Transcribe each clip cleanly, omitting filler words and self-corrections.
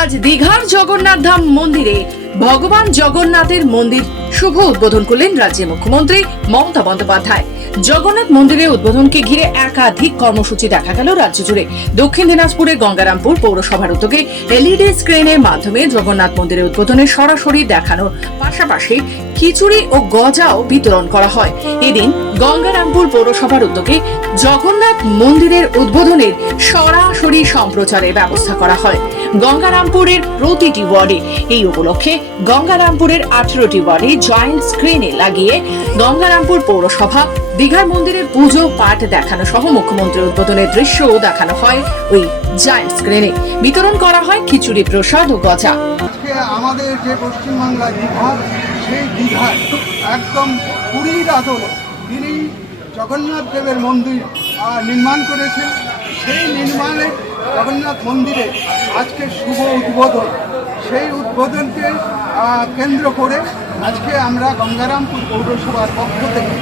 আজ দীঘার জগন্নাথ ধাম মন্দিরে ভগবান জগন্নাথের মন্দির শুভ উদ্বোধন করলেন রাজ্যের মুখ্যমন্ত্রী মমতা বন্দ্যোপাধ্যায়। জগন্নাথ মন্দিরের উদ্বোধনকে ঘিরে একাধিক কর্মসূচি দেখা গেল রাজ্য জুড়ে। দক্ষিণ দিনাজপুরে গঙ্গারামপুর পৌরসভার উদ্যোগে এলইডি স্ক্রিনের মাধ্যমে জগন্নাথ মন্দিরের উদ্বোধনে সরাসরি দেখানোর পাশাপাশি খিচুড়ি ও গজাও বিতরণ করা হয়। এদিন গঙ্গারামপুর পৌরসভার উদ্যোগে জগন্নাথ মন্দিরের উদ্বোধনের সরাসরি সম্প্রচারের ব্যবস্থা করা হয় গঙ্গারামপুরের প্রতিটি ওয়ার্ডে। এই উপলক্ষে গঙ্গারামপুরের 18টি ওয়ার্ডে জয়েন্ট স্ক্রিনে লাগিয়ে গঙ্গারামপুর পৌরসভা দীঘার মন্দিরের পুজো পাঠ দেখানো সহ মুখ্যমন্ত্রীর উদ্বোধনের দৃশ্যও দেখানো হয়। ওই জয়েন্ট স্ক্রিনে বিতরণ করা হয় খিচুড়ি, প্রসাদ ও গজা। আমাদের যে পশ্চিমবাংলা দীঘা, সেই দীঘায় একদম পুরীর আদলে তিনি জগন্নাথ দেবের মন্দির নির্মাণ করেছেন। সেই নির্মাণের জগন্নাথ মন্দিরে আজকে শুভ উদ্বোধন। সেই উদ্বোধনকে কেন্দ্র করে আজকে আমরা গঙ্গারামপুর পৌরসভার পক্ষ থেকে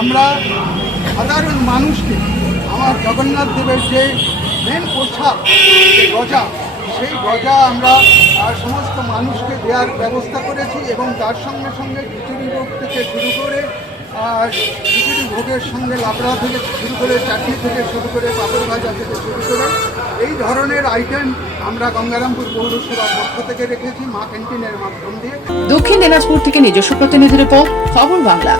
আমরা সাধারণ মানুষকে আমার জগন্নাথ দেবের যে মেন পোশাক গজা, সেই গজা আমরা সমস্ত মানুষকে দেওয়ার ব্যবস্থা করেছি এবং তার সঙ্গে সঙ্গে খিচুড়ি ভোগ থেকে শুরু করে খিচুড়ি ভোগের সঙ্গে লাবড়া থেকে শুরু করে চাটনি থেকে শুরু করে পাপড় ভাজা থেকে শুরু করে এই ধরনের আইটেম আমরা গঙ্গারামপুর পৌরসভার পক্ষ থেকে রেখেছি মা ক্যান্টিনের মাধ্যম দিয়ে। দক্ষিণ দিনাজপুর থেকে নিজস্ব প্রতিনিধি রিপোর্ট, খবর বাংলা।